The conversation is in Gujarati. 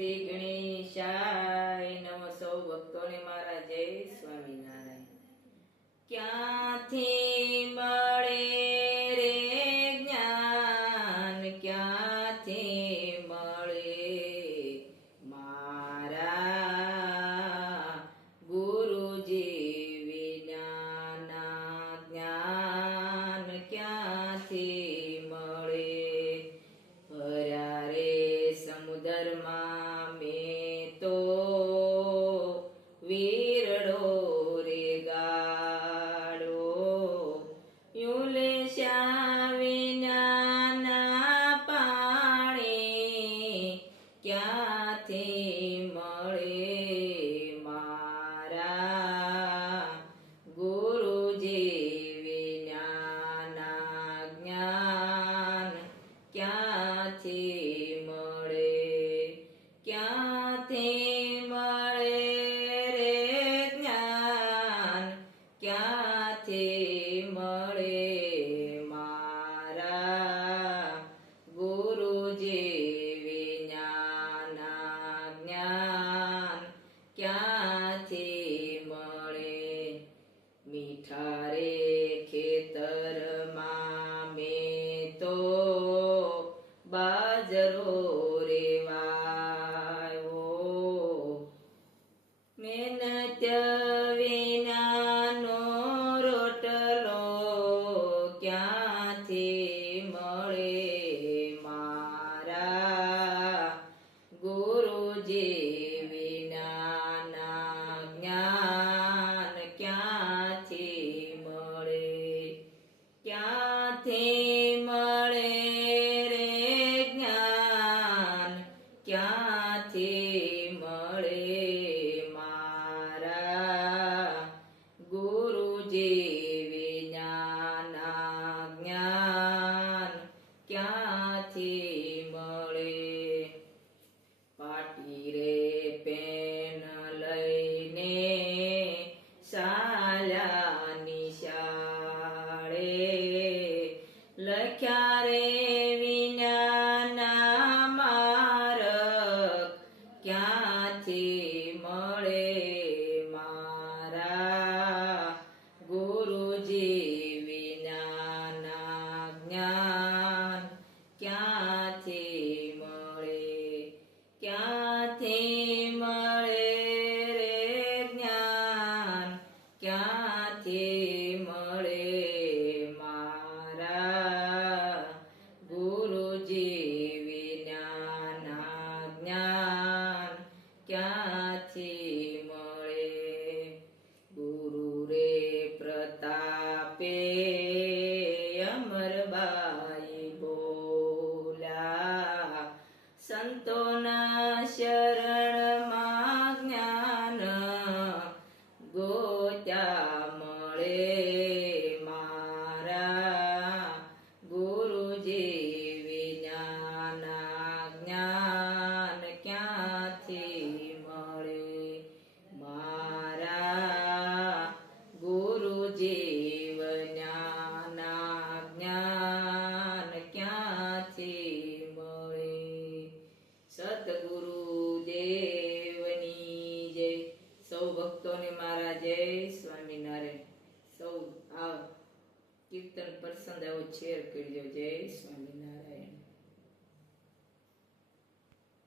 શ્રી ગણેશાય નમઃ. સૌ ભક્તોને મારા જય સ્વામિનારાયણ. ક્યાંથી મળે રે જ્ઞાન, ક્યાંથી મળે મારા ગુરુજી વિનાના જ્ઞાન, ક્યાંથી મળે? ભર્યા રે સમુદ્રમાં મેં તો વીરડો રે ગાડો, યુલેશા વિનાના પાણી ક્યાંથી મળે મારા ગુરુજી વિનાના જ્ઞાન, ક્યાંથી મળે? ક્યાંથી મળે રે જ્ઞાન, ક્યાંથી મળે મારા ગુરુજી વિનાના જ્ઞાન, ક્યાંથી મળે? મીઠા રે ખેતરમાં મેં તો બાજરો રે વાવ્યો, મહેનત વિનાનો રોટલો ક્યાંથી મળે મારા ગુરુજી વિનાના જ્ઞાન, ક્યાંથી મળે? ક્યાંથી મળે રે જ્ઞાન, ક્યાંથી મળે મારા ગુરુજી વિનાના જ્ઞાન, ક્યાંથી મળે? પાટી રે પેન લઈને શાળા નિશાળે, લખ્યા રે વિનાના મારક ક્યાંથી મળે મારા ગુરુજી વિનાના જ્ઞાન, ક્યાંથી મળે? ક્યાંથી મળે રે જ્ઞાન, ક્યાંથી મળે મારા ગુરુજી વિનાના જ્ઞાન, ક્યાંથી મળે? ગુરુ રે પ્રતાપે અમરબાઈ બોલ્યા, સંતોના શરણમાં